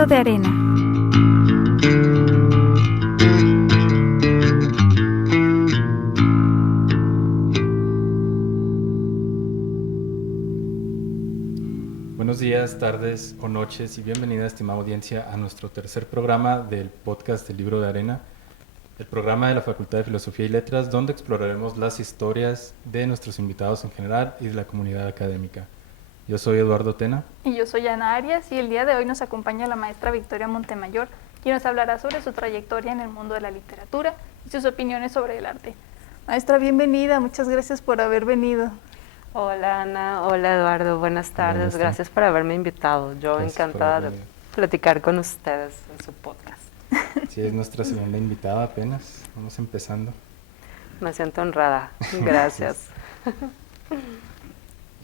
libro de arena. Buenos días, tardes o noches y bienvenida, estimada audiencia, a nuestro tercer programa del podcast del libro de arena, el programa de la Facultad de Filosofía y Letras, donde exploraremos las historias de nuestros invitados en general y de la comunidad académica. Yo soy Eduardo Tena. Y yo soy Ana Arias, y el día de hoy nos acompaña la maestra Victoria Montemayor, quien nos hablará sobre su trayectoria en el mundo de la literatura y sus opiniones sobre el arte. Maestra, bienvenida, muchas gracias por haber venido. Hola Ana, hola Eduardo, buenas tardes, gracias por haberme invitado. Yo Gracias, encantada de platicar con ustedes en su podcast. Sí, es nuestra segunda invitada apenas, vamos empezando. Me siento honrada, gracias.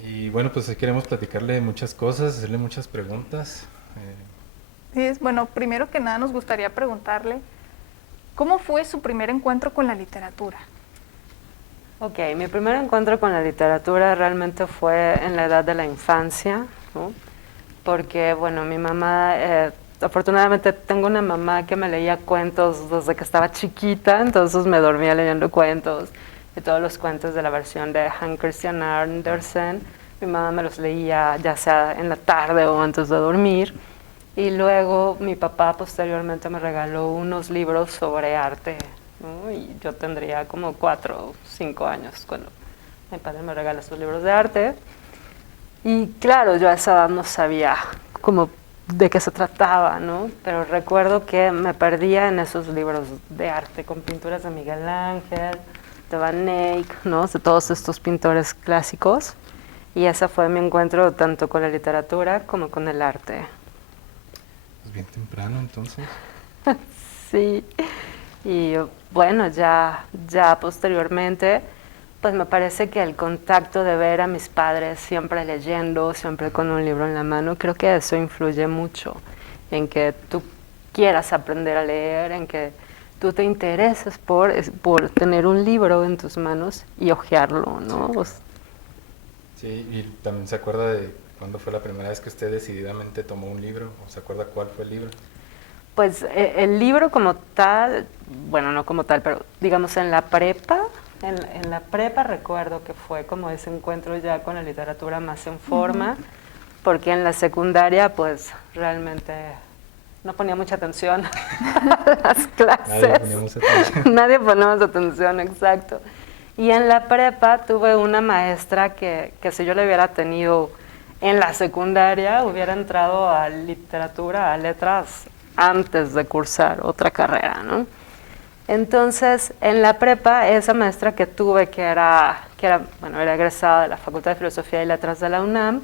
Y bueno, pues queremos platicarle muchas cosas, hacerle muchas preguntas. Sí, bueno, primero que nada nos gustaría preguntarle, ¿cómo fue su primer encuentro con la literatura? Ok, mi primer encuentro con la literatura realmente fue en la edad de la infancia, ¿no? Porque, bueno, mi mamá, afortunadamente tengo una mamá que me leía cuentos desde que estaba chiquita, entonces me dormía leyendo cuentos, y todos los cuentos de la versión de Hans Christian Andersen, mi mamá me los leía ya sea en la tarde o antes de dormir, y luego mi papá posteriormente me regaló unos libros sobre arte, ¿no? Y yo tendría como 4 o 5 años cuando mi padre me regaló esos libros de arte. Y claro, yo a esa edad no sabía como de qué se trataba, ¿no? Pero recuerdo que me perdía en esos libros de arte con pinturas de Miguel Ángel, de Van Eyck, ¿no? De todos estos pintores clásicos. Y ese fue mi encuentro tanto con la literatura como con el arte. Pues bien temprano entonces. Sí. Y bueno, ya posteriormente, pues me parece que el contacto de ver a mis padres siempre leyendo, siempre con un libro en la mano, creo que eso influye mucho en que tú quieras aprender a leer, en que tú te intereses por tener un libro en tus manos y hojearlo, ¿no? Sí, y también se acuerda de cuándo fue la primera vez que usted decididamente tomó un libro, o se acuerda cuál fue el libro. Pues el libro como tal, bueno, no como tal, pero digamos en la prepa, en la prepa recuerdo que fue como ese encuentro ya con la literatura más en forma, porque en la secundaria pues realmente no ponía mucha atención a las clases. Nadie poníamos atención, exacto. Y en la prepa tuve una maestra que si yo le hubiera tenido en la secundaria, hubiera entrado a literatura, a letras, antes de cursar otra carrera, ¿no? Entonces, en la prepa, esa maestra que tuve, que era egresada de la Facultad de Filosofía y Letras de la UNAM,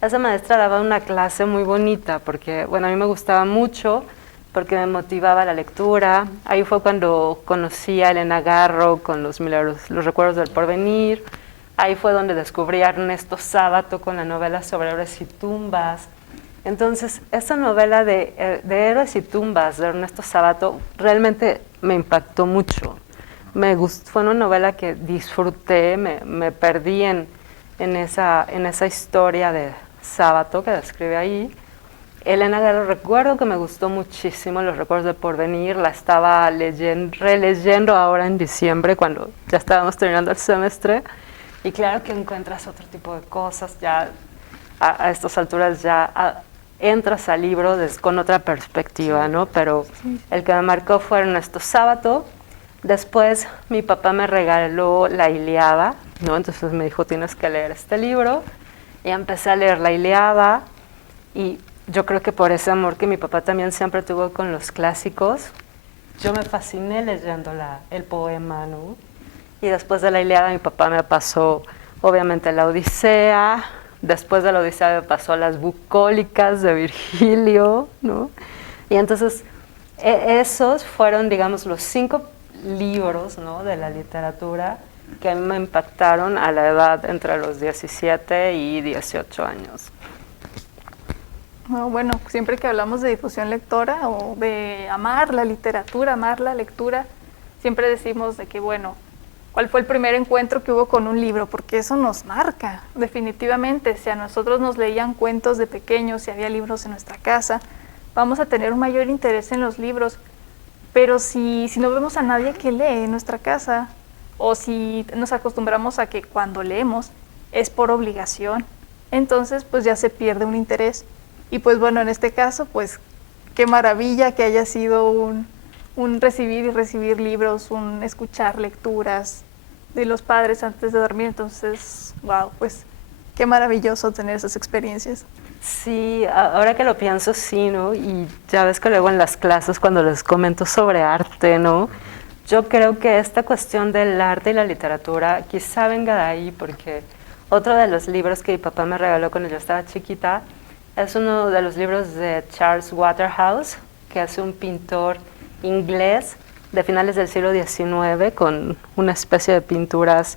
esa maestra daba una clase muy bonita, porque, bueno, a mí me gustaba mucho, porque me motivaba la lectura. Ahí fue cuando conocí a Elena Garro con los recuerdos del porvenir. Ahí fue donde descubrí a Ernesto Sábato con la novela sobre héroes y tumbas. Entonces, esa novela de Héroes y Tumbas de Ernesto Sábato realmente me impactó mucho. Me gustó, fue una novela que disfruté, me perdí en esa historia de Sábato que describe ahí. Elena Garro, recuerdo que me gustó muchísimo Los recuerdos del porvenir, la estaba releyendo ahora en diciembre cuando ya estábamos terminando el semestre, y claro que encuentras otro tipo de cosas, ya a estas alturas ya entras al libro con otra perspectiva, ¿no? Pero el que me marcó fue Ernesto Sábato. Después mi papá me regaló La Ilíada, ¿no? Entonces me dijo, tienes que leer este libro. Y empecé a leer La Ilíada, y yo creo que por ese amor que mi papá también siempre tuvo con los clásicos, yo me fasciné leyendo el poema, ¿no? Y después de La Ilíada mi papá me pasó, obviamente, La Odisea. Después de La Odisea me pasó Las Bucólicas de Virgilio, ¿no? Y entonces esos fueron, digamos, los 5 libros, ¿no?, de la literatura que me impactaron a la edad entre los 17 y 18 años. Bueno, siempre que hablamos de difusión lectora o de amar la literatura, amar la lectura, siempre decimos de que, bueno, ¿cuál fue el primer encuentro que hubo con un libro? Porque eso nos marca, definitivamente. Si a nosotros nos leían cuentos de pequeños, si había libros en nuestra casa, vamos a tener un mayor interés en los libros. Pero si no vemos a nadie que lee en nuestra casa, o si nos acostumbramos a que cuando leemos es por obligación, entonces pues ya se pierde un interés. Y pues bueno, en este caso, pues qué maravilla que haya sido un recibir y recibir libros, un escuchar lecturas de los padres antes de dormir. Entonces, wow, pues qué maravilloso tener esas experiencias. Sí, ahora que lo pienso, sí, ¿no? Y ya ves que luego en las clases cuando les comento sobre arte, ¿no? Yo creo que esta cuestión del arte y la literatura quizá venga de ahí, porque otro de los libros que mi papá me regaló cuando yo estaba chiquita es uno de los libros de Charles Waterhouse, que es un pintor inglés de finales del siglo XIX con una especie de pinturas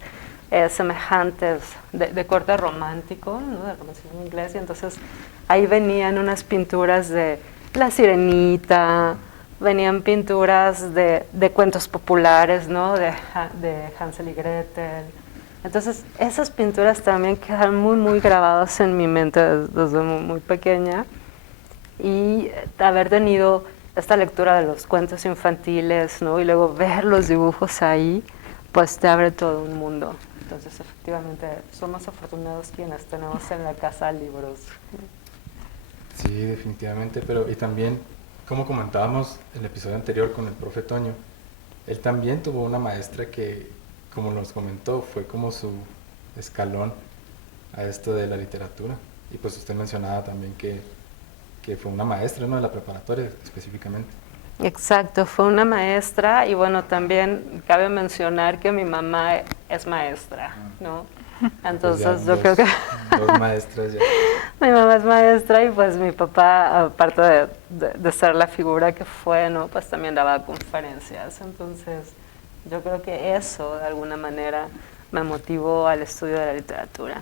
semejantes de corte romántico, ¿no? De romanticismo inglés, y entonces ahí venían unas pinturas de La Sirenita, venían pinturas de cuentos populares, ¿no? de Hansel y Gretel. Entonces esas pinturas también quedan muy, muy grabadas en mi mente desde muy, muy pequeña, y haber tenido esta lectura de los cuentos infantiles, ¿no? Y luego ver los dibujos ahí, pues te abre todo un mundo. Entonces, efectivamente, somos afortunados quienes tenemos en la casa libros. Sí, definitivamente, pero y también, como comentábamos en el episodio anterior con el profe Toño, él también tuvo una maestra que, como nos comentó, fue como su escalón a esto de la literatura. Y pues usted mencionaba también que fue una maestra, ¿no? De la preparatoria específicamente. Exacto, fue una maestra, y bueno, también cabe mencionar que mi mamá es maestra, ¿no? Entonces pues yo creo que dos maestras ya. mi mamá es maestra, y pues mi papá, aparte de ser la figura que fue, ¿no? Pues también daba conferencias. Entonces yo creo que eso de alguna manera me motivó al estudio de la literatura.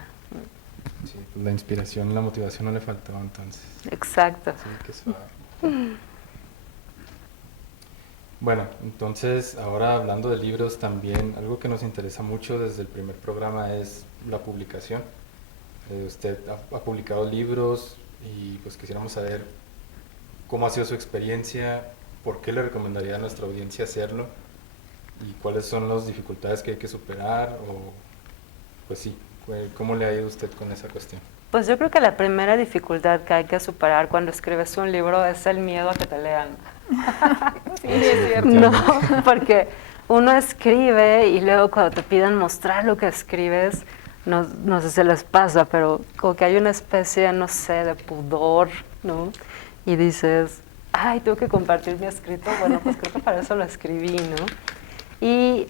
Sí, pues la inspiración, la motivación no le faltó entonces. Exacto. Sí, qué suave. Bueno, entonces ahora hablando de libros también, algo que nos interesa mucho desde el primer programa es la publicación. Usted ha publicado libros y pues quisiéramos saber cómo ha sido su experiencia, por qué le recomendaría a nuestra audiencia hacerlo y cuáles son las dificultades que hay que superar, o pues sí, cómo le ha ido a usted con esa cuestión. Pues yo creo que la primera dificultad que hay que superar cuando escribes un libro es el miedo a que te lean. Sí, es cierto. No, porque uno escribe y luego cuando te piden mostrar lo que escribes, no sé si les pasa, pero como que hay una especie, no sé, de pudor, ¿no? Y dices, ay, tengo que compartir mi escrito. Bueno, pues creo que para eso lo escribí, ¿no? Y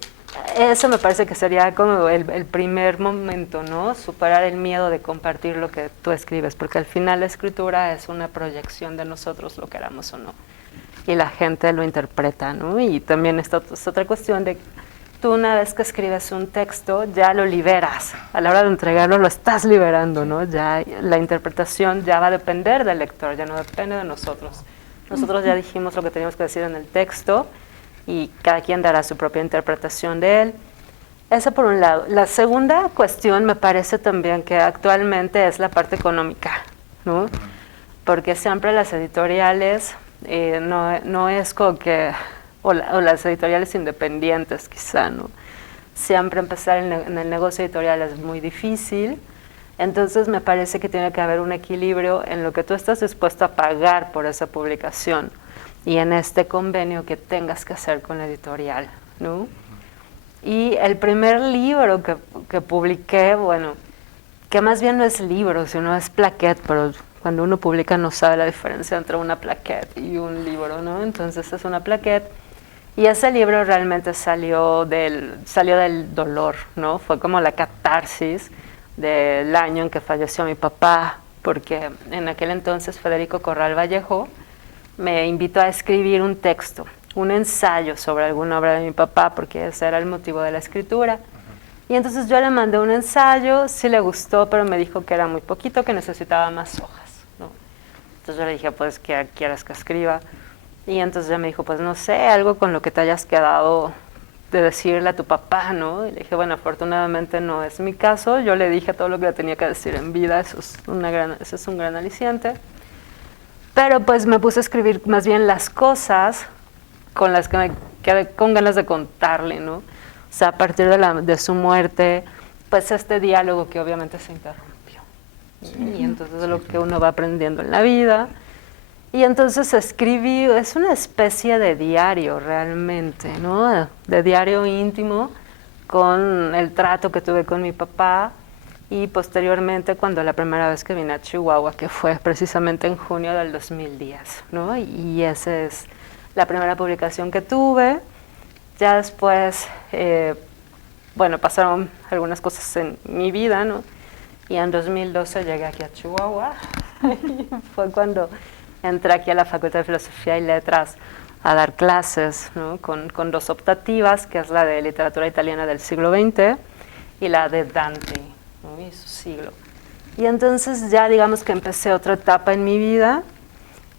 eso me parece que sería como el primer momento, ¿no? Superar el miedo de compartir lo que tú escribes, porque al final la escritura es una proyección de nosotros, lo queramos o no. Y la gente lo interpreta, ¿no? Y también esta es otra cuestión de tú, una vez que escribes un texto, ya lo liberas. A la hora de entregarlo lo estás liberando, ¿no? Ya la interpretación ya va a depender del lector, ya no depende de nosotros. Nosotros ya dijimos lo que teníamos que decir en el texto y cada quien dará su propia interpretación de él. Eso por un lado. La segunda cuestión me parece también que actualmente es la parte económica, ¿no? Porque siempre las editoriales no es como que, o las editoriales independientes quizá, ¿no? Siempre empezar en el negocio editorial es muy difícil. Entonces me parece que tiene que haber un equilibrio en lo que tú estás dispuesto a pagar por esa publicación y en este convenio que tengas que hacer con la editorial, ¿no? Y el primer libro que publiqué, bueno, que más bien no es libro, sino es plaquette, pero cuando uno publica no sabe la diferencia entre una plaquette y un libro, ¿no? Entonces es una plaquette, y ese libro realmente salió del dolor, ¿no? Fue como la catarsis del año en que falleció mi papá, porque en aquel entonces Federico Corral Vallejo me invitó a escribir un texto, un ensayo sobre alguna obra de mi papá, porque ese era el motivo de la escritura. Y entonces yo le mandé un ensayo, sí le gustó, pero me dijo que era muy poquito, que necesitaba más hojas, ¿no? Entonces yo le dije, pues, ¿qué quieres que escriba? Y entonces ella me dijo, pues, no sé, algo con lo que te hayas quedado de decirle a tu papá, ¿no? Y le dije, bueno, afortunadamente no es mi caso. Yo le dije todo lo que le tenía que decir en vida, eso es un gran aliciente. Pero pues me puse a escribir más bien las cosas con las que me quedé con ganas de contarle, ¿no? O sea, a partir de su muerte, pues este diálogo que obviamente se interrumpió. Sí. Y entonces lo que uno va aprendiendo en la vida. Y entonces escribí, es una especie de diario realmente, ¿no? De diario íntimo con el trato que tuve con mi papá y posteriormente cuando la primera vez que vine a Chihuahua, que fue precisamente en junio del 2010, ¿no? Y esa es la primera publicación que tuve. Ya después, bueno, pasaron algunas cosas en mi vida, ¿no? Y en 2012 llegué aquí a Chihuahua y fue cuando entré aquí a la Facultad de Filosofía y Letras a dar clases, ¿no? con dos optativas, que es la de literatura italiana del siglo XX y la de Dante, ¿no? Y su siglo. Y entonces ya digamos que empecé otra etapa en mi vida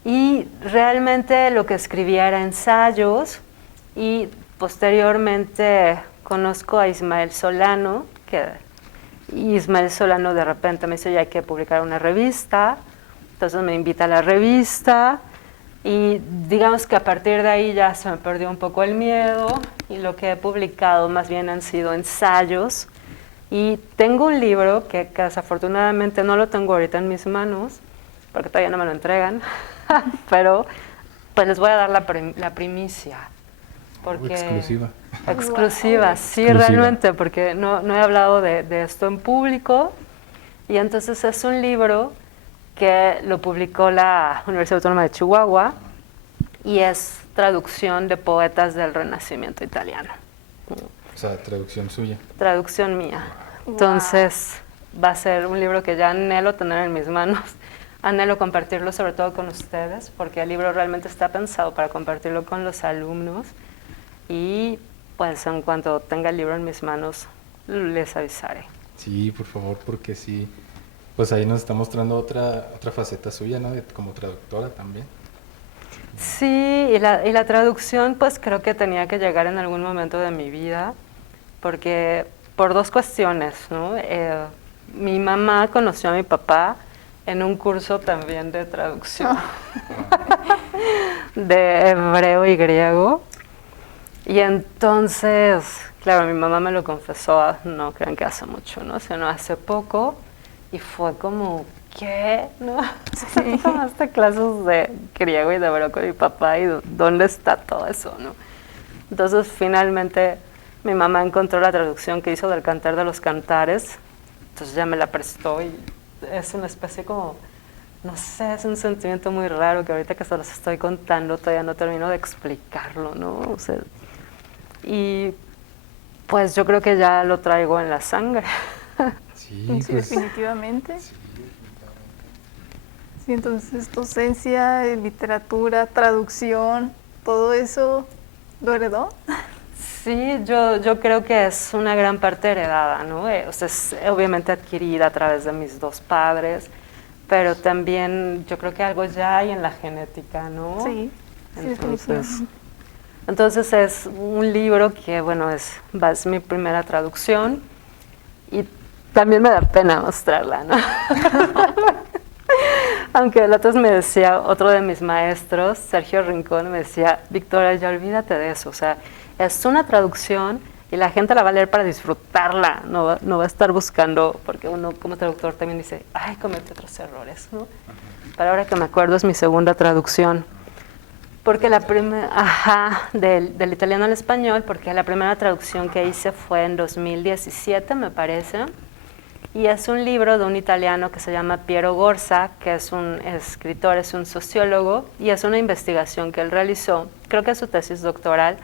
y realmente lo que escribía era ensayos y posteriormente conozco a Ismael Solano, y Ismael Solano de repente me dice, ya hay que publicar una revista. Entonces me invita a la revista y digamos que a partir de ahí ya se me perdió un poco el miedo y lo que he publicado más bien han sido ensayos. Y tengo un libro que desafortunadamente no lo tengo ahorita en mis manos porque todavía no me lo entregan, pero pues les voy a dar la primicia. Porque Exclusiva. Exclusiva, Wow. sí, Exclusiva. realmente, porque no he hablado de esto en público y entonces es un libro que lo publicó la Universidad Autónoma de Chihuahua y es traducción de poetas del Renacimiento italiano. O sea, traducción suya. Traducción mía. Wow. Entonces va a ser un libro que ya anhelo tener en mis manos, anhelo compartirlo sobre todo con ustedes, porque el libro realmente está pensado para compartirlo con los alumnos y pues en cuanto tenga el libro en mis manos les avisaré. Sí, por favor, porque sí. Pues ahí nos está mostrando otra faceta suya, ¿no? Como traductora también. Sí, y la traducción pues creo que tenía que llegar en algún momento de mi vida, porque por dos cuestiones, ¿no? Mi mamá conoció a mi papá en un curso también de traducción de hebreo y griego, y entonces, claro, mi mamá me lo confesó, no crean que hace mucho, ¿no? Sino hace poco, y fue como, ¿qué? ¿No? Sí. Tomaste clases de griego y de hebreo con mi papá y ¿dónde está todo eso? ¿No? Entonces finalmente mi mamá encontró la traducción que hizo del Cantar de los Cantares, entonces ya me la prestó y es una especie como, no sé, es un sentimiento muy raro que ahorita que se los estoy contando todavía no termino de explicarlo, ¿no? O sea, y pues yo creo que ya lo traigo en la sangre. Sí, Sí, pues, definitivamente. Sí, entonces docencia, literatura, traducción, todo eso lo heredó. Sí, yo creo que es una gran parte heredada, ¿no? O sea, es obviamente adquirida a través de mis dos padres, pero también yo creo que algo ya hay en la genética, ¿no? Sí, sí, definitivamente. Entonces es un libro que, bueno, es mi primera traducción y también me da pena mostrarla, ¿no? Aunque el otro me decía, otro de mis maestros, Sergio Rincón, me decía, Victoria, ya olvídate de eso, o sea, es una traducción y la gente la va a leer para disfrutarla, no va a estar buscando, porque uno como traductor también dice, ay, comete otros errores, ¿no? Pero ahora que me acuerdo es mi segunda traducción, porque la primera, del italiano al español, porque la primera traducción que hice fue en 2017, me parece, y es un libro de un italiano que se llama Piero Gorza, que es un escritor, es un sociólogo, y es una investigación que él realizó, creo que es su tesis doctoral,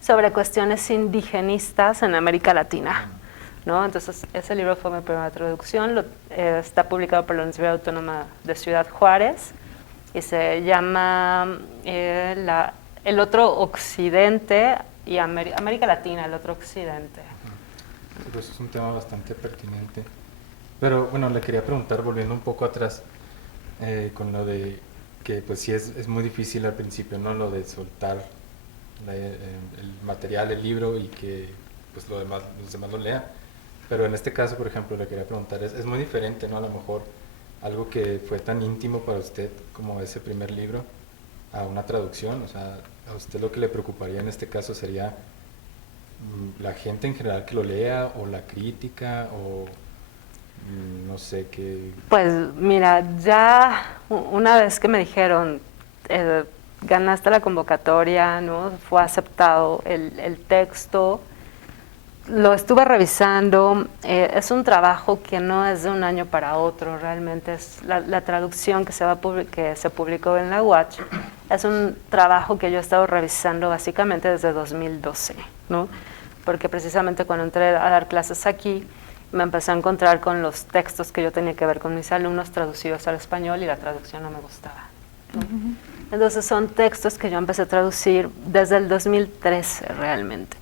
sobre cuestiones indigenistas en América Latina, ¿no? Entonces, ese libro fue mi primera traducción, está publicado por la Universidad Autónoma de Ciudad Juárez, y se llama El otro occidente y América Latina, el otro occidente. pero eso es un tema bastante pertinente. Pero bueno, le quería preguntar, volviendo un poco atrás, con lo de que pues sí es muy difícil al principio, ¿no? Lo de soltar el material, el libro y que pues los demás lo lean. Pero en este caso, por ejemplo, le quería preguntar, es muy diferente, ¿no? A lo mejor algo que fue tan íntimo para usted como ese primer libro a una traducción? O sea, ¿a usted lo que le preocuparía en este caso sería la gente en general que lo lea, o la crítica, o no sé qué? Pues mira, ya una vez que me dijeron, ganaste la convocatoria, ¿no? Fue aceptado el texto, lo estuve revisando. Es un trabajo que no es de un año para otro, realmente es la traducción que se publicó en la Watch. Es un trabajo que yo he estado revisando básicamente desde 2012, ¿no? Porque precisamente cuando entré a dar clases aquí, me empecé a encontrar con los textos que yo tenía que ver con mis alumnos traducidos al español, y la traducción no me gustaba, ¿no? Entonces son textos que yo empecé a traducir desde el 2013 realmente,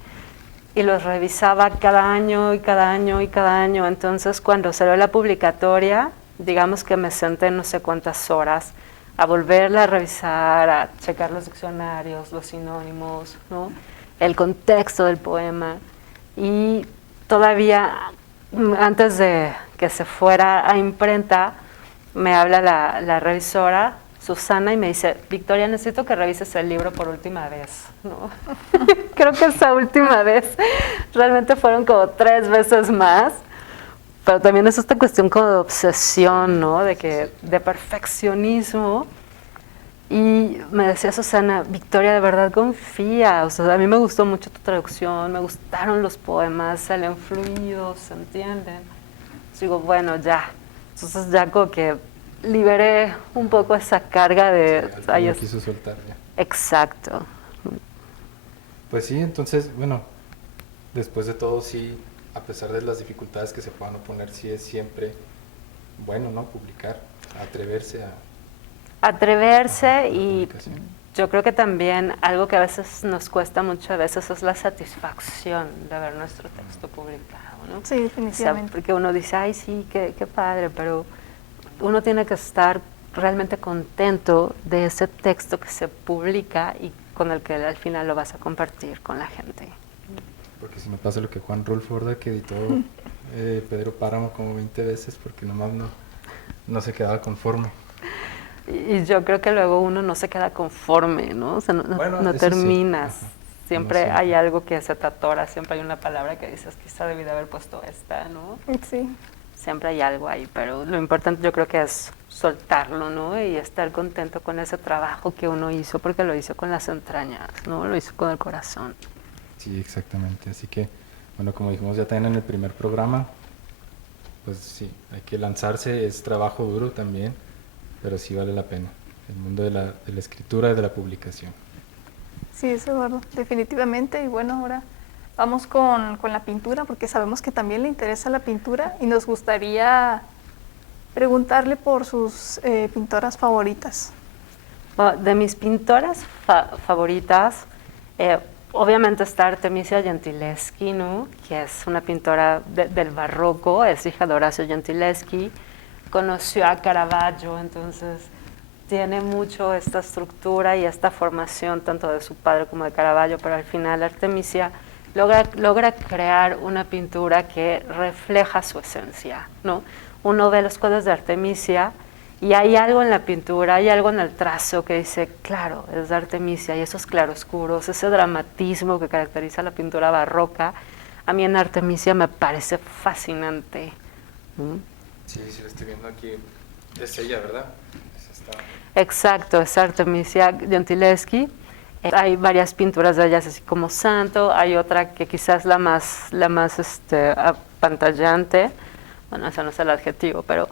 y los revisaba cada año y cada año y cada año. Entonces cuando salió la publicatoria, digamos que me senté no sé cuántas horas a volverla a revisar, a checar los diccionarios, los sinónimos, ¿no? El contexto del poema. Y todavía antes de que se fuera a imprenta, me habla la revisora, Susana, y me dice: Victoria, necesito que revises el libro por última vez, ¿no? Creo que esa última vez realmente fueron como 3 veces más, pero también es esta cuestión como de obsesión, ¿no? De perfeccionismo. Y me decía Susana: Victoria, de verdad confía, o sea, a mí me gustó mucho tu traducción, me gustaron los poemas, salen fluidos, se entienden. Entonces digo, bueno, ya. Entonces ya como que liberé un poco esa carga de... Sí, no quiso soltar ya. Exacto. Pues sí, entonces, bueno, después de todo, sí, a pesar de las dificultades que se puedan oponer, sí es siempre bueno, ¿no? Publicar, atreverse a... Atreverse. Y yo creo que también algo que a veces nos cuesta mucho a veces es la satisfacción de ver nuestro texto publicado, ¿no? Sí, definitivamente. O sea, porque uno dice, ay, sí, qué padre, pero uno tiene que estar realmente contento de ese texto que se publica y con el que al final lo vas a compartir con la gente. Porque si me pasa lo que Juan Rulfo, ¿verdad? Que editó Pedro Páramo como 20 veces porque nomás no se quedaba conforme. Y yo creo que luego uno no se queda conforme, ¿no? O sea, no terminas. Sí. Siempre No, hay algo que se te atora, siempre hay una palabra que dices, quizá debí de haber puesto esta, ¿no? Sí. Siempre hay algo ahí, pero lo importante yo creo que es soltarlo, ¿no? Y estar contento con ese trabajo que uno hizo, porque lo hizo con las entrañas, ¿no? Lo hizo con el corazón. Sí, exactamente. Así que, bueno, como dijimos ya también en el primer programa, pues sí, hay que lanzarse, es trabajo duro también, pero sí vale la pena. El mundo de la escritura y de la publicación. Sí, eso, Eduardo, definitivamente. Y bueno, ahora vamos con la pintura, porque sabemos que también le interesa la pintura y nos gustaría preguntarle por sus pintoras favoritas. Bueno, de mis pintoras favoritas, obviamente está Artemisia Gentileschi, ¿no? Que es una pintora del barroco, es hija de Horacio Gentileschi, conoció a Caravaggio, entonces tiene mucho esta estructura y esta formación tanto de su padre como de Caravaggio, pero al final Artemisia logra crear una pintura que refleja su esencia, ¿no? Uno ve los cuadros de Artemisia y hay algo en la pintura, hay algo en el trazo que dice, claro, es de Artemisia, y esos claroscuros, ese dramatismo que caracteriza la pintura barroca, a mí en Artemisia me parece fascinante. Sí, sí, lo estoy viendo aquí. Es ella, ¿verdad? Es esta. Exacto, es Artemisia Gentileschi. Hay varias pinturas de ellas así como santo, hay otra que quizás la más apantallante, bueno, ese no es el adjetivo, pero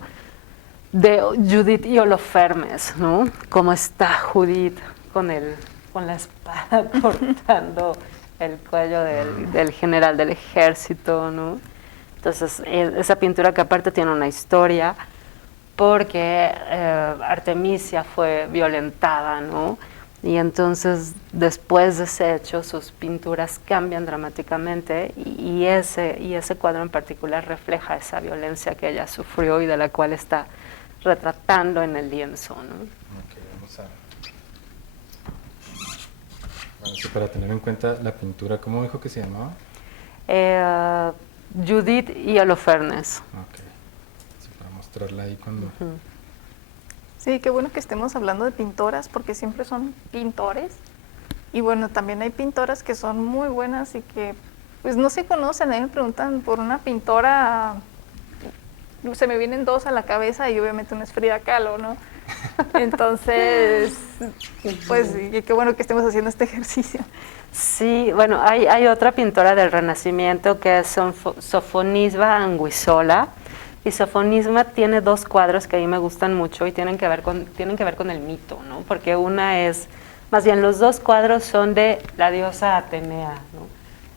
de Judith y Holofernes, ¿no? Cómo está Judith con la espada cortando el cuello del general del ejército, ¿no? Entonces, esa pintura que aparte tiene una historia, porque Artemisia fue violentada, ¿no? Y entonces, después de ese hecho, sus pinturas cambian dramáticamente y ese cuadro en particular refleja esa violencia que ella sufrió y de la cual está retratando en el lienzo, ¿no? Ok, vamos a... Bueno, sí, para tener en cuenta la pintura, ¿cómo dijo que se llamaba? Judith y Holofernes. Ok, sí, para mostrarla ahí cuando Sí, qué bueno que estemos hablando de pintoras porque siempre son pintores. Y bueno, también hay pintoras que son muy buenas y que pues no se conocen. A mí me preguntan por una pintora, se me vienen dos a la cabeza y obviamente una es Frida Kahlo, ¿no? Entonces, pues qué bueno que estemos haciendo este ejercicio. Sí, bueno, hay otra pintora del Renacimiento que es Sofonisba Anguissola. Y Sofonisba tiene dos cuadros que a mí me gustan mucho y tienen que ver con el mito, ¿no? Porque una es, más bien los dos cuadros son de la diosa Atenea, ¿no?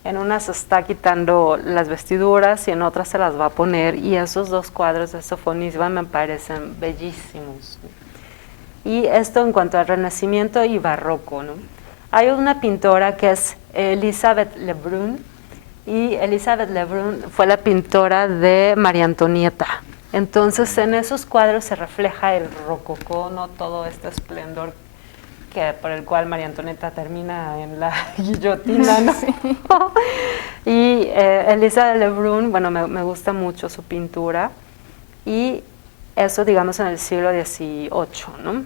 En una se está quitando las vestiduras y en otra se las va a poner, y esos dos cuadros de Sofonisba me parecen bellísimos, ¿no? Y esto en cuanto al Renacimiento y Barroco, ¿no? Hay una pintora que es Elisabeth Lebrun, y Elisabeth Lebrun fue la pintora de María Antonieta. Entonces en esos cuadros se refleja el rococó, ¿no? Todo este esplendor por el cual María Antonieta termina en la guillotina, ¿no? Sí. Y Elisabeth Lebrun, bueno, me gusta mucho su pintura, y eso, digamos, en el siglo XVIII, ¿no?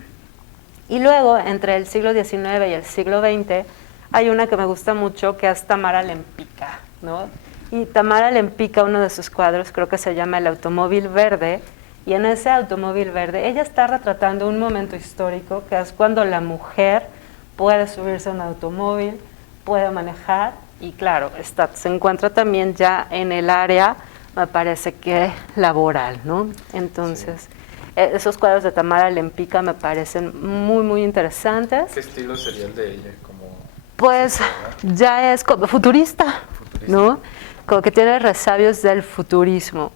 Y luego, entre el siglo XIX y el siglo XX, hay una que me gusta mucho, que es Tamara Lempicka, ¿no? Y Tamara Lempicka, uno de sus cuadros, creo que se llama El automóvil verde, y en ese automóvil verde ella está retratando un momento histórico, que es cuando la mujer puede subirse a un automóvil, puede manejar, y claro, se encuentra también ya en el área, me parece que laboral, ¿no? Entonces, sí. Esos cuadros de Tamara Lempicka me parecen muy, muy interesantes. ¿Qué estilo sería el de ella? Pues ya es futurista, ¿no? Como que tiene resabios del futurismo.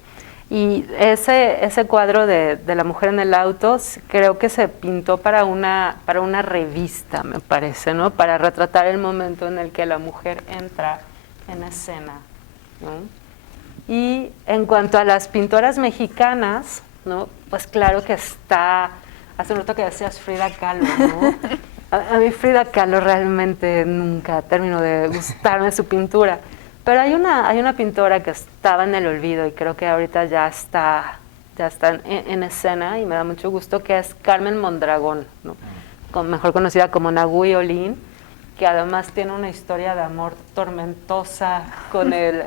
Y ese cuadro de la mujer en el auto creo que se pintó para una revista, me parece, ¿no? Para retratar el momento en el que la mujer entra en escena, ¿no? Y en cuanto a las pintoras mexicanas, ¿no? Pues claro que está, hace un rato que decías Frida Kahlo, ¿no? A mí Frida Kahlo realmente nunca terminó de gustarme su pintura, pero hay una pintora que estaba en el olvido y creo que ahorita ya está en escena y me da mucho gusto, que es Carmen Mondragón, ¿no? Mejor conocida como Nahui Olin, que además tiene una historia de amor tormentosa con el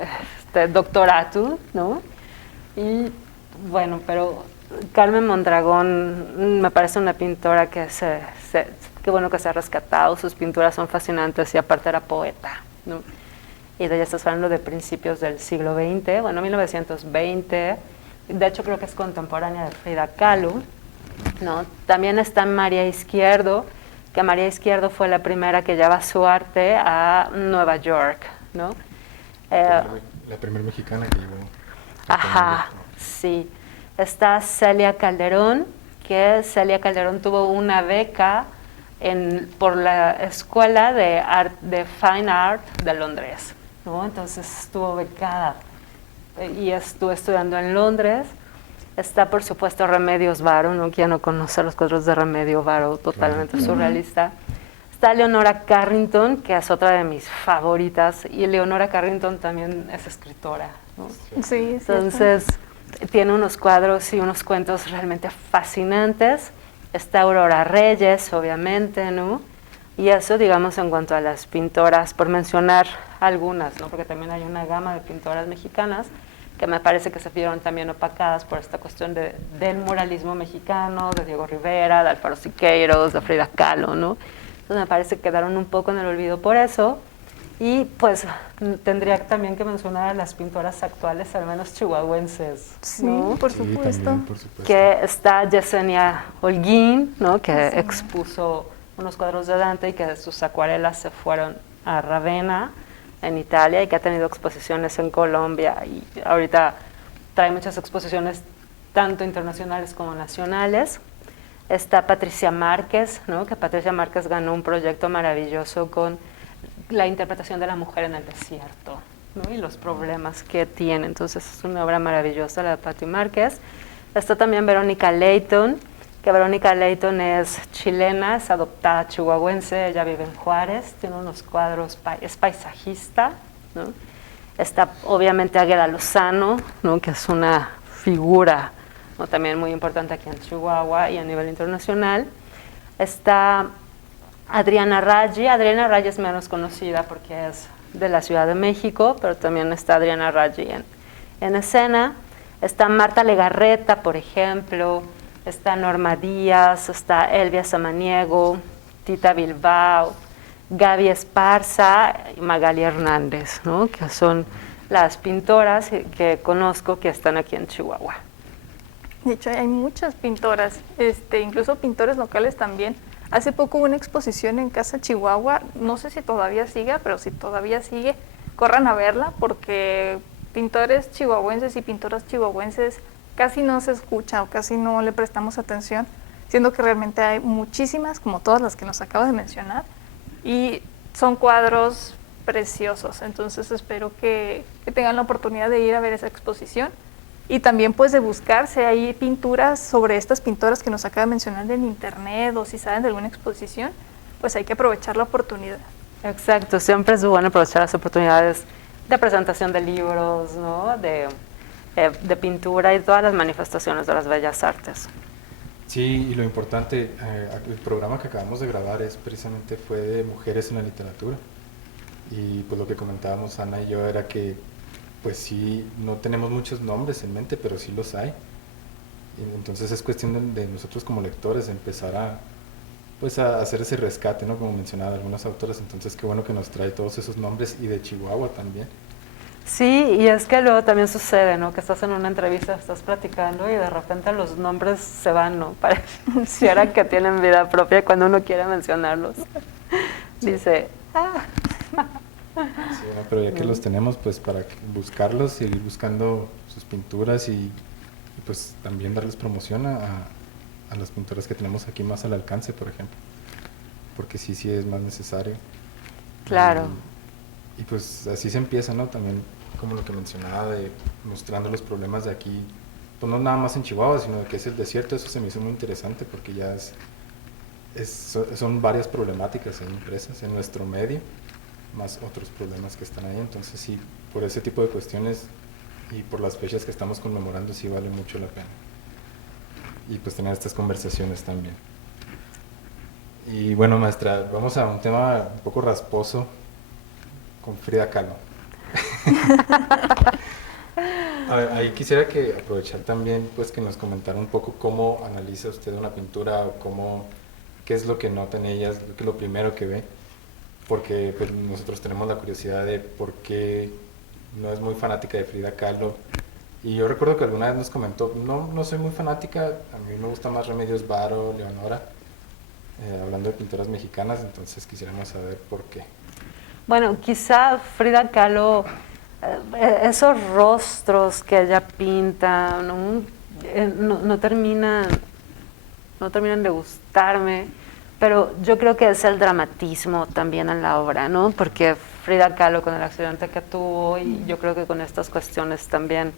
Dr. Atu, ¿no? Y bueno, pero Carmen Mondragón me parece una pintora que qué bueno que se ha rescatado, sus pinturas son fascinantes y aparte era poeta, ¿no? Y de ella estás hablando de principios del siglo XX, bueno, 1920, de hecho creo que es contemporánea de Frida Kahlo, ¿no? También está María Izquierdo, que María Izquierdo fue la primera que lleva su arte a Nueva York, ¿no? La primera mexicana que llevó. Ajá, sí. Está Celia Calderón, que Celia Calderón tuvo una beca por la Escuela de Fine Art de Londres, ¿no? Entonces estuvo becada y estuvo estudiando en Londres. Está, por supuesto, Remedios Varo, ¿no? Quien no conoce los cuadros de Remedio Varo, totalmente surrealista. Está Leonora Carrington, que es otra de mis favoritas, y Leonora Carrington también es escritora, ¿no? Sí, entonces tiene unos cuadros y unos cuentos realmente fascinantes. Está Aurora Reyes, obviamente, ¿no? Y eso, digamos, en cuanto a las pintoras, por mencionar algunas, ¿no? Porque también hay una gama de pintoras mexicanas que me parece que se vieron también opacadas por esta cuestión del muralismo mexicano, de Diego Rivera, de Alfaro Siqueiros, de Frida Kahlo, ¿no? Entonces me parece que quedaron un poco en el olvido por eso. Y pues tendría también que mencionar a las pintoras actuales, al menos chihuahuenses, ¿no? Sí, por supuesto. Sí, también, por supuesto. Que está Yesenia Holguín, ¿no? Que expuso unos cuadros de Dante y que sus acuarelas se fueron a Ravenna, en Italia, y que ha tenido exposiciones en Colombia y ahorita trae muchas exposiciones tanto internacionales como nacionales. Está Patricia Márquez, ¿no? Que Patricia Márquez ganó un proyecto maravilloso con la interpretación de la mujer en el desierto, ¿no? Y los problemas que tiene. Entonces es una obra maravillosa la de Patti Márquez. Está también Verónica Leighton, que Verónica Leighton es chilena, es adoptada chihuahuense, ella vive en Juárez, tiene unos cuadros, es paisajista, ¿no? Está obviamente Águeda Lozano, ¿no? Que es una figura ¿no? También muy importante aquí en Chihuahua y a nivel internacional. Está Adriana Raggi. Adriana Raggi es menos conocida porque es de la Ciudad de México, pero también está Adriana Raggi en escena. Está Marta Legarreta, por ejemplo, está Norma Díaz, está Elvia Samaniego, Tita Bilbao, Gaby Esparza y Magali Hernández, ¿no? Que son las pintoras que conozco que están aquí en Chihuahua. De hecho, hay muchas pintoras, incluso pintores locales también. Hace poco hubo una exposición en Casa Chihuahua, no sé si todavía siga, pero si todavía sigue, corran a verla porque pintores chihuahuenses y pintoras chihuahuenses casi no se escucha o casi no le prestamos atención, siendo que realmente hay muchísimas, como todas las que nos acabo de mencionar, y son cuadros preciosos. Entonces espero que tengan la oportunidad de ir a ver esa exposición y también pues de buscar si hay pinturas sobre estas pintoras que nos acaba de mencionar en internet o si saben de alguna exposición, pues hay que aprovechar la oportunidad. Exacto, siempre es bueno aprovechar las oportunidades de presentación de libros, ¿no? de pintura y todas las manifestaciones de las bellas artes. Sí, y lo importante, el programa que acabamos de grabar fue de mujeres en la literatura. Y pues lo que comentábamos Ana y yo era que pues sí, no tenemos muchos nombres en mente, pero sí los hay. Y entonces es cuestión de nosotros como lectores empezar a hacer ese rescate, ¿no? Como mencionaba algunos autores, entonces qué bueno que nos trae todos esos nombres y de Chihuahua también. Sí, y es que luego también sucede, ¿no? Que estás en una entrevista, estás platicando y de repente los nombres se van, ¿no? Pareciera que tienen vida propia cuando uno quiere mencionarlos. Dice, Sí, bueno, pero ya que los tenemos, pues para buscarlos, seguir buscando sus pinturas y pues también darles promoción a las pinturas que tenemos aquí más al alcance, por ejemplo, porque sí es más necesario. Claro. Y pues así se empieza, ¿no? También como lo que mencionaba de mostrando los problemas de aquí, pues no nada más en Chihuahua, sino de que es el desierto. Eso se me hizo muy interesante porque ya son varias problemáticas ahí impresas en nuestro medio, más otros problemas que están ahí. Entonces sí, por ese tipo de cuestiones y por las fechas que estamos conmemorando, sí vale mucho la pena. Y pues tener estas conversaciones también. Y bueno, maestra, vamos a un tema un poco rasposo con Frida Kahlo. A ver, ahí quisiera que aprovechar también pues que nos comentara un poco cómo analiza usted una pintura o qué es lo que nota en ellas, qué es lo primero que ve, porque pues, nosotros tenemos la curiosidad de por qué no es muy fanática de Frida Kahlo. Y yo recuerdo que alguna vez nos comentó, no soy muy fanática, a mí me gusta más Remedios Varo, Leonora, hablando de pintoras mexicanas, entonces quisiéramos saber por qué. Bueno, quizá Frida Kahlo, esos rostros que ella pinta, no terminan de gustarme, pero yo creo que es el dramatismo también en la obra, ¿no? Porque Frida Kahlo con el accidente que tuvo y yo creo que con estas cuestiones también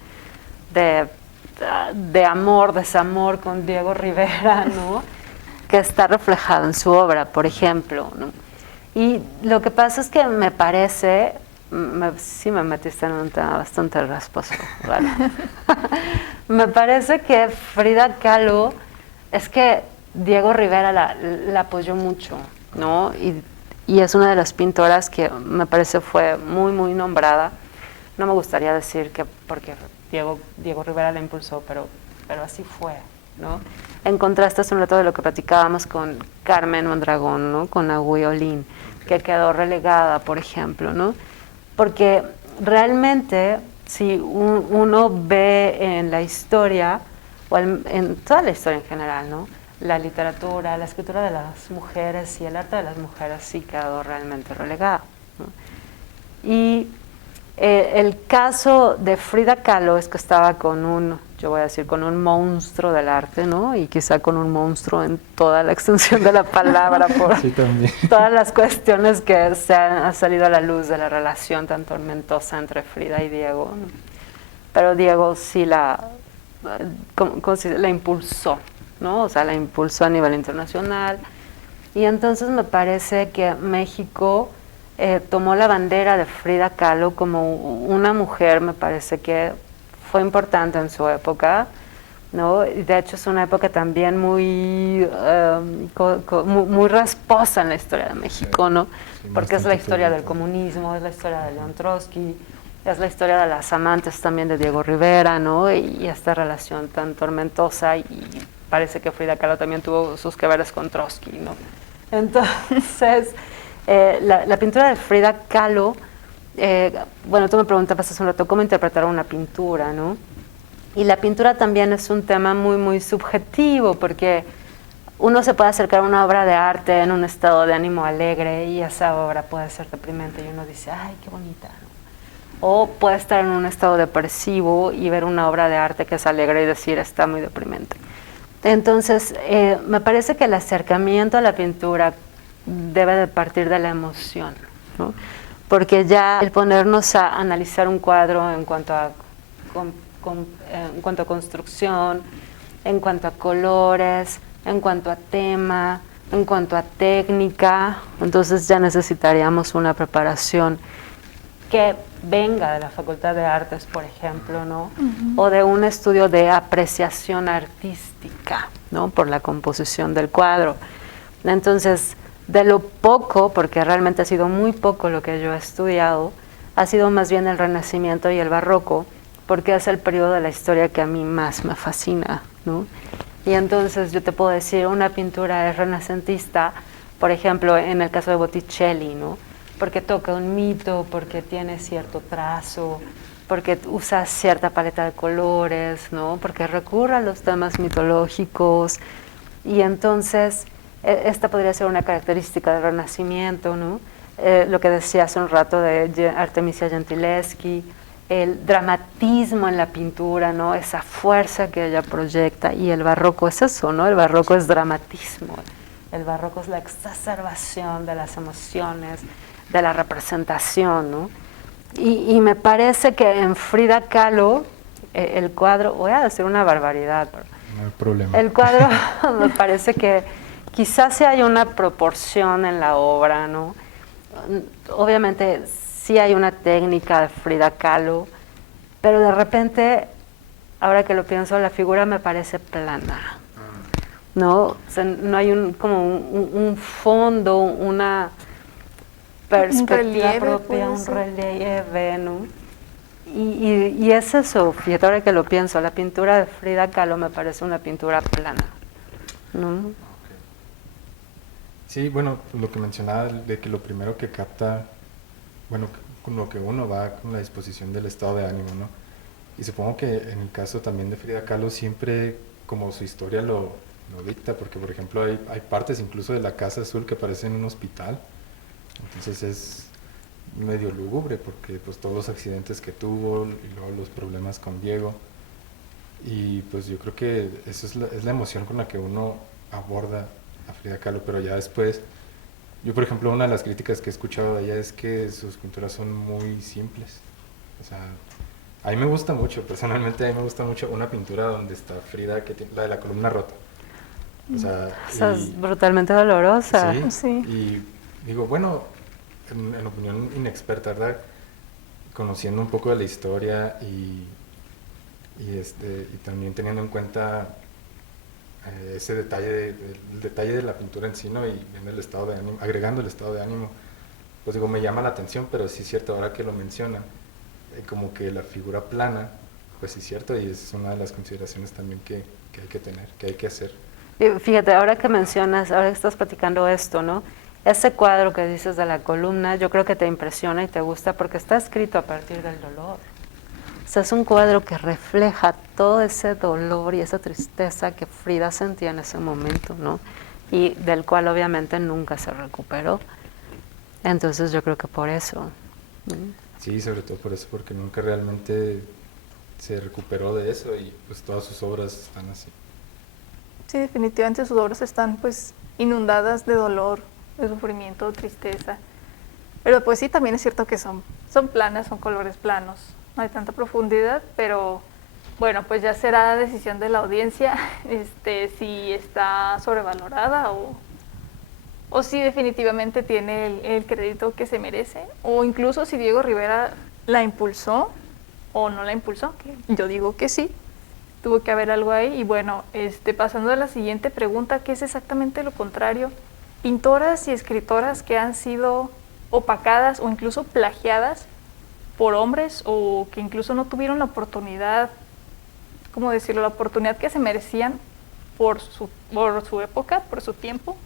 de amor, desamor con Diego Rivera, ¿no? Que está reflejado en su obra, por ejemplo, ¿no? Y lo que pasa es que me parece, sí me metiste en un tema bastante rasposo, ¿vale? Me parece que Frida Kahlo, es que Diego Rivera la apoyó mucho, ¿no? Y es una de las pintoras que me parece fue muy, muy nombrada. No me gustaría decir que porque Diego Rivera la impulsó, pero así fue, ¿no? En contraste es un reto de lo que platicábamos con Carmen Mondragón, ¿no? Con Agüey Olín, que quedó relegada, por ejemplo, ¿no? Porque realmente, si uno ve en la historia, o en toda la historia en general, ¿no? La literatura, la escritura de las mujeres y el arte de las mujeres sí quedó realmente relegada, ¿no? Y el caso de Frida Kahlo es que estaba con un monstruo del arte, ¿no? Y quizá con un monstruo en toda la extensión de la palabra por sí, también. Todas las cuestiones que han salido a la luz de la relación tan tormentosa entre Frida y Diego, ¿no? Pero Diego sí la impulsó, ¿no? O sea, la impulsó a nivel internacional. Y entonces me parece que México tomó la bandera de Frida Kahlo como una mujer, me parece que fue importante en su época, ¿no? Y de hecho es una época también muy, muy rasposa en la historia de México, ¿no? Sí, Porque es la bastante historia del turbulenta. comunismo, es la historia de León Trotsky, es la historia de las amantes también de Diego Rivera, ¿no? Y esta relación tan tormentosa, y parece que Frida Kahlo también tuvo sus que veres con Trotsky, ¿no? Entonces, la pintura de Frida Kahlo, bueno, tú me preguntabas hace un rato cómo interpretar una pintura, ¿no? Y la pintura también es un tema muy, muy subjetivo, porque uno se puede acercar a una obra de arte en un estado de ánimo alegre y esa obra puede ser deprimente y uno dice, ay, qué bonita, ¿no? O puede estar en un estado depresivo y ver una obra de arte que es alegre y decir, está muy deprimente. Entonces, me parece que el acercamiento a la pintura debe de partir de la emoción, ¿no? Porque ya el ponernos a analizar un cuadro en cuanto a construcción, en cuanto a colores, en cuanto a tema, en cuanto a técnica, entonces ya necesitaríamos una preparación que venga de la Facultad de Artes, por ejemplo, ¿no? O de un estudio de apreciación artística, ¿no? Por la composición del cuadro. Entonces, de lo poco, porque realmente ha sido muy poco lo que yo he estudiado, ha sido más bien el Renacimiento y el Barroco, porque es el periodo de la historia que a mí más me fascina, ¿no? Y entonces yo te puedo decir, una pintura es renacentista, por ejemplo, en el caso de Botticelli, ¿no? Porque toca un mito, porque tiene cierto trazo, porque usa cierta paleta de colores, ¿no? Porque recurre a los temas mitológicos. Y entonces, esta podría ser una característica del Renacimiento, ¿no? Lo que decía hace un rato de Artemisia Gentileschi, el dramatismo en la pintura, ¿no? Esa fuerza que ella proyecta, y el barroco es eso, ¿no? El barroco es dramatismo, el barroco es la exacerbación de las emociones, de la representación, ¿no? Y me parece que en Frida Kahlo, el cuadro, voy a decir una barbaridad, pero no hay problema. el cuadro me parece que quizás sí hay una proporción en la obra, ¿no? Obviamente sí hay una técnica de Frida Kahlo, pero de repente, ahora que lo pienso, la figura me parece plana, ¿no? O sea, no hay un fondo, una perspectiva propia, un relieve, ¿no? Y es eso, fíjate, ahora que lo pienso, la pintura de Frida Kahlo me parece una pintura plana, ¿no? Sí, bueno, lo que mencionaba de que lo primero que capta, bueno, con lo que uno va con la disposición del estado de ánimo, ¿no? Y supongo que en el caso también de Frida Kahlo siempre como su historia lo dicta, porque por ejemplo hay partes incluso de la Casa Azul que parecen un hospital, entonces es medio lúgubre porque pues todos los accidentes que tuvo y luego los problemas con Diego, y pues yo creo que eso es la emoción con la que uno aborda a Frida Kahlo, pero ya después, yo por ejemplo una de las críticas que he escuchado de ella es que sus pinturas son muy simples, o sea, a mí me gusta mucho, personalmente a mí me gusta mucho una pintura donde está Frida, la de la columna rota, o sea, Es brutalmente dolorosa. sí, Sí. y digo, bueno, en opinión inexperta, ¿verdad? Conociendo un poco de la historia y también teniendo en cuenta ese detalle, el detalle de la pintura en sí, ¿no? Y viendo el estado de ánimo, agregando el estado de ánimo, pues digo, me llama la atención, pero sí es cierto, ahora que lo menciona, como que la figura plana, pues sí es cierto, y es una de las consideraciones también que hay que tener, que hay que hacer. Fíjate, ahora que mencionas, ahora que estás platicando esto, ¿no? Ese cuadro que dices de la columna, yo creo que te impresiona y te gusta porque está escrito a partir del dolor. O sea, es un cuadro que refleja todo ese dolor y esa tristeza que Frida sentía en ese momento, ¿no? Y del cual obviamente nunca se recuperó. Entonces yo creo que por eso, ¿no? Sí, sobre todo por eso, porque nunca realmente se recuperó de eso y pues todas sus obras están así. Sí, definitivamente sus obras están pues inundadas de dolor, de sufrimiento, de tristeza. Pero pues sí, también es cierto que son planas, son colores planos. No hay tanta profundidad, pero bueno, pues ya será decisión de la audiencia si está sobrevalorada o si definitivamente tiene el crédito que se merece, o incluso si Diego Rivera la impulsó o no la impulsó, que yo digo que sí, tuvo que haber algo ahí. Y bueno, pasando a la siguiente pregunta, ¿qué es exactamente lo contrario? Pintoras y escritoras que han sido opacadas o incluso plagiadas por hombres o que incluso no tuvieron la oportunidad, ¿cómo decirlo?, la oportunidad que se merecían por su época, por su tiempo.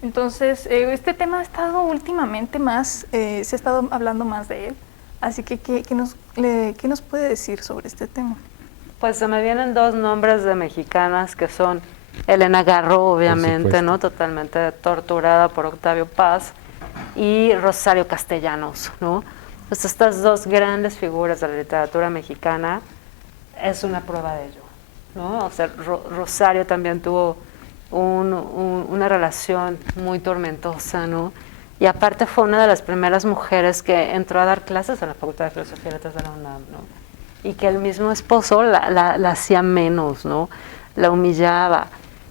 Entonces, este tema ha estado últimamente más, se ha estado hablando más de él, así que ¿qué nos puede decir sobre este tema? Pues se me vienen dos nombres de mexicanas que son Elena Garro, obviamente, ¿no? Totalmente torturada por Octavio Paz, y Rosario Castellanos, ¿no? Pues estas dos grandes figuras de la literatura mexicana es una prueba de ello, ¿no? O sea, Rosario también tuvo una relación muy tormentosa, ¿no? Y aparte fue una de las primeras mujeres que entró a dar clases en la Facultad de Filosofía y Letras de la UNAM, ¿no? Y que el mismo esposo la hacía menos, ¿no? La humillaba.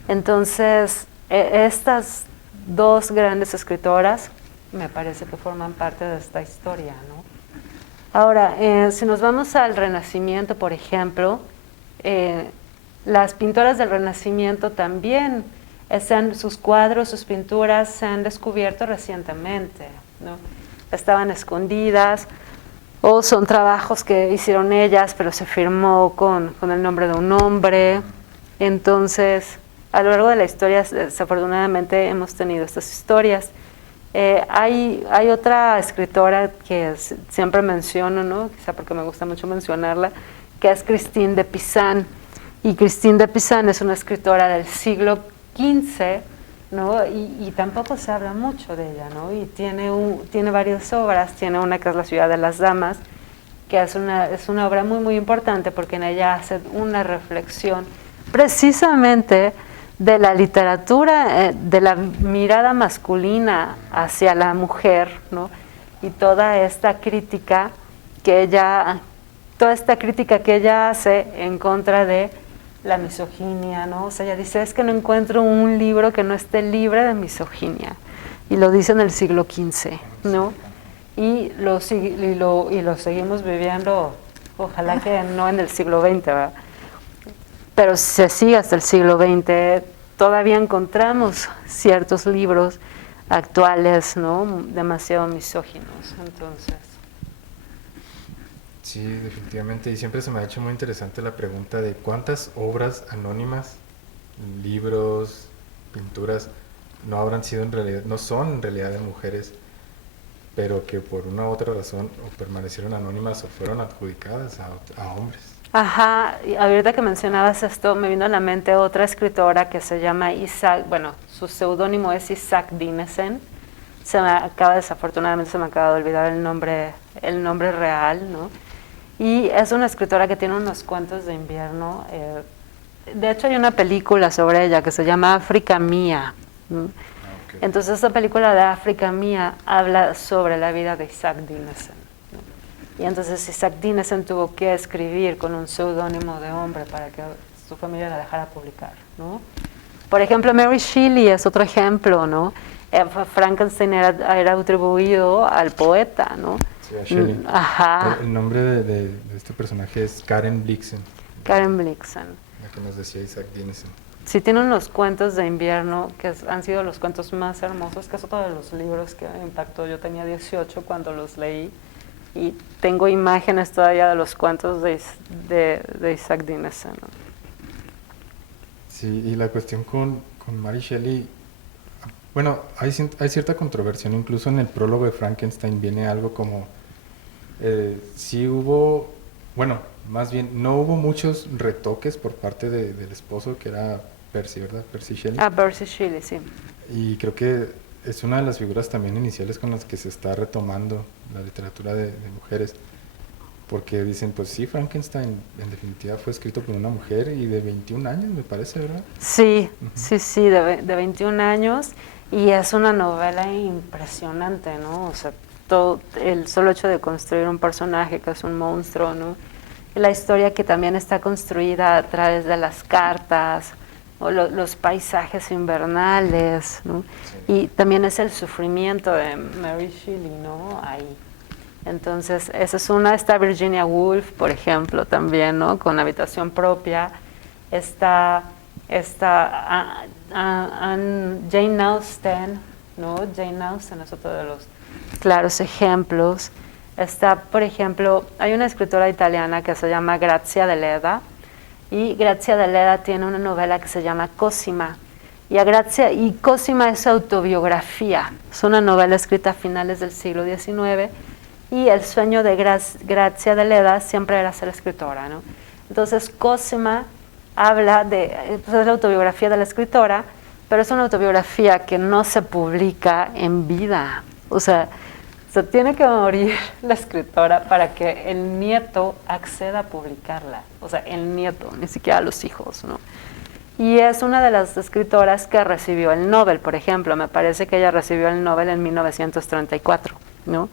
Entonces, estas dos grandes escritoras me parece que forman parte de esta historia, ¿no? Ahora, si nos vamos al Renacimiento, por ejemplo, las pintoras del Renacimiento también, sus cuadros, sus pinturas se han descubierto recientemente, ¿no? Estaban escondidas, o son trabajos que hicieron ellas, pero se firmó con el nombre de un hombre. Entonces, a lo largo de la historia, desafortunadamente, hemos tenido estas historias. Hay otra escritora que siempre menciono, ¿no? Quizá porque me gusta mucho mencionarla, que es Christine de Pizan. Y Christine de Pizan es una escritora del siglo XV, ¿no? Y tampoco se habla mucho de ella, ¿no? Y tiene varias obras. Tiene una que es La ciudad de las damas, que es una obra muy, muy importante porque en ella hace una reflexión precisamente de la literatura, de la mirada masculina hacia la mujer, ¿no? Y toda esta crítica que ella hace en contra de la misoginia, ¿no? O sea, ella dice, es que no encuentro un libro que no esté libre de misoginia. Y lo dice en el siglo XV, ¿no? Y lo seguimos viviendo, ojalá que no en el siglo XX, ¿verdad? Pero se sigue hasta el siglo XX. Todavía encontramos ciertos libros actuales, ¿no? Demasiado misóginos, entonces. Sí, definitivamente. Y siempre se me ha hecho muy interesante la pregunta de cuántas obras anónimas, libros, pinturas, no son en realidad de mujeres, pero que por una u otra razón o permanecieron anónimas o fueron adjudicadas a hombres. Ajá, y ahorita que mencionabas esto, me vino a la mente otra escritora que se llama su seudónimo es Isaac Dinesen. Desafortunadamente se me acaba de olvidar el nombre real, ¿no? Y es una escritora que tiene unos cuentos de invierno. De hecho, hay una película sobre ella que se llama África Mía, ¿no? Okay. Entonces, esta película de África Mía habla sobre la vida de Isaac Dinesen, ¿no? Y entonces Isaac Dinesen tuvo que escribir con un seudónimo de hombre para que su familia la dejara publicar, ¿no? Por ejemplo, Mary Shelley es otro ejemplo, ¿no? Frankenstein era atribuido al poeta, ¿no? Sí, a Shelley. Ajá. El nombre de este personaje es Karen Blixen. Karen Blixen. La que nos decía Isaac Dinesen. Sí, tiene unos cuentos de invierno que han sido los cuentos más hermosos, que es otro de los libros que me impactó. Yo tenía 18 cuando los leí y tengo imágenes todavía de los cuentos de Isaac Dinesen, ¿no? Sí, y la cuestión con Mary Shelley, bueno, hay cierta controversia, ¿no? Incluso en el prólogo de Frankenstein viene algo como, sí hubo, bueno, más bien, no hubo muchos retoques por parte del esposo, que era Percy, ¿verdad? Percy Shelley. Percy Shelley, sí. Y creo que es una de las figuras también iniciales con las que se está retomando la literatura de mujeres. Porque dicen, pues sí, Frankenstein en definitiva fue escrito por una mujer y de 21 años, me parece, ¿verdad? Sí, sí, de 21 años, y es una novela impresionante, ¿no? O sea, todo el solo hecho de construir un personaje que es un monstruo, ¿no? Y la historia que también está construida a través de las cartas, o los paisajes invernales, ¿no? Sí. Y también es el sufrimiento de Mary Shelley, ¿no? Ahí. Entonces, esa es una. Está Virginia Woolf, por ejemplo, también, ¿no? Con Habitación propia. Está Jane Austen, ¿no? Jane Austen es otro de los claros ejemplos. Está, por ejemplo, hay una escritora italiana que se llama Grazia Deledda, y Grazia Deledda tiene una novela que se llama Cosima. Y Cosima es autobiografía. Es una novela escrita a finales del siglo XIX, y el sueño de Grazia Deledda siempre era ser escritora, ¿no? Entonces Cosima habla de, pues es la autobiografía de la escritora, pero es una autobiografía que no se publica en vida. O sea, se tiene que morir la escritora para que el nieto acceda a publicarla. O sea, el nieto, ni siquiera los hijos, ¿no? Y es una de las escritoras que recibió el Nobel, por ejemplo. Me parece que ella recibió el Nobel en 1934, ¿no?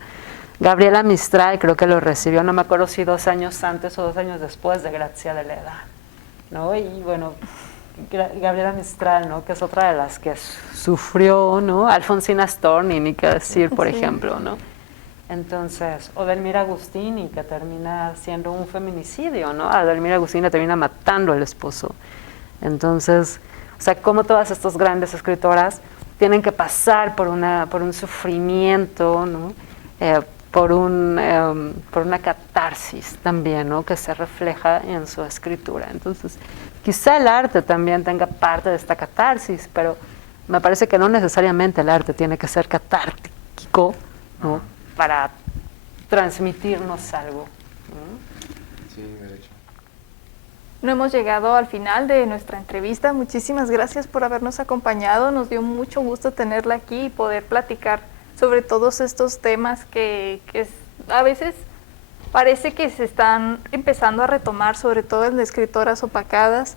Gabriela Mistral creo que lo recibió, no me acuerdo si 2 años antes o 2 años después de Grazia Deledda, ¿no? Y bueno, Gabriela Mistral, ¿no? Que es otra de las que sufrió, ¿no? Alfonsina Storni, ni qué decir, por ejemplo, ¿no? Entonces, o Delmira Agustini, que termina siendo un feminicidio, ¿no? A Delmira Agustini termina matando al esposo. Entonces, o sea, como todas estas grandes escritoras tienen que pasar por un sufrimiento, ¿no? Por una catarsis también, ¿no? Que se refleja en su escritura. Entonces, quizá el arte también tenga parte de esta catarsis, pero me parece que no necesariamente el arte tiene que ser catártico, ¿no? Para transmitirnos algo, ¿no? Sí, de hecho. No hemos llegado al final de nuestra entrevista. Muchísimas gracias por habernos acompañado. Nos dio mucho gusto tenerla aquí y poder platicar sobre todos estos temas que a veces parece que se están empezando a retomar, sobre todo en escritoras opacadas,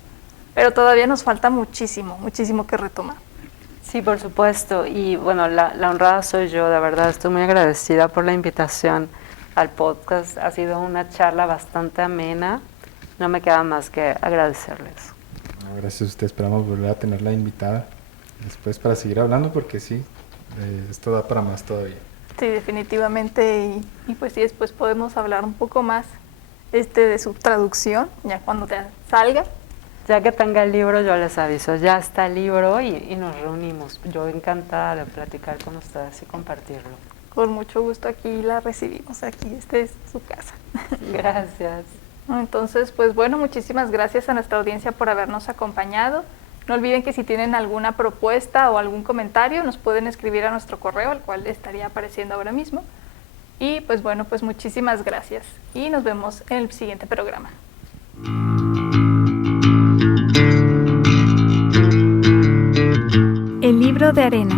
pero todavía nos falta muchísimo que retomar. Sí, por supuesto. Y bueno, la honrada soy yo, de verdad. Estoy muy agradecida por la invitación al podcast. Ha sido una charla bastante amena. No me queda más que agradecerles. Gracias a usted. Esperamos volver a tenerla invitada después para seguir hablando, porque sí, esto da para más todavía. Sí, definitivamente. Y pues sí, después podemos hablar un poco más de su traducción, ya cuando te salga. Ya que tenga el libro, yo les aviso. Ya está el libro y nos reunimos. Yo encantada de platicar con ustedes y compartirlo. Con mucho gusto, aquí la recibimos. Aquí, es su casa. Gracias. Entonces, pues bueno, muchísimas gracias a nuestra audiencia por habernos acompañado. No olviden que si tienen alguna propuesta o algún comentario, nos pueden escribir a nuestro correo, el cual estaría apareciendo ahora mismo. Y pues bueno, pues muchísimas gracias. Y nos vemos en el siguiente programa. El libro de arena.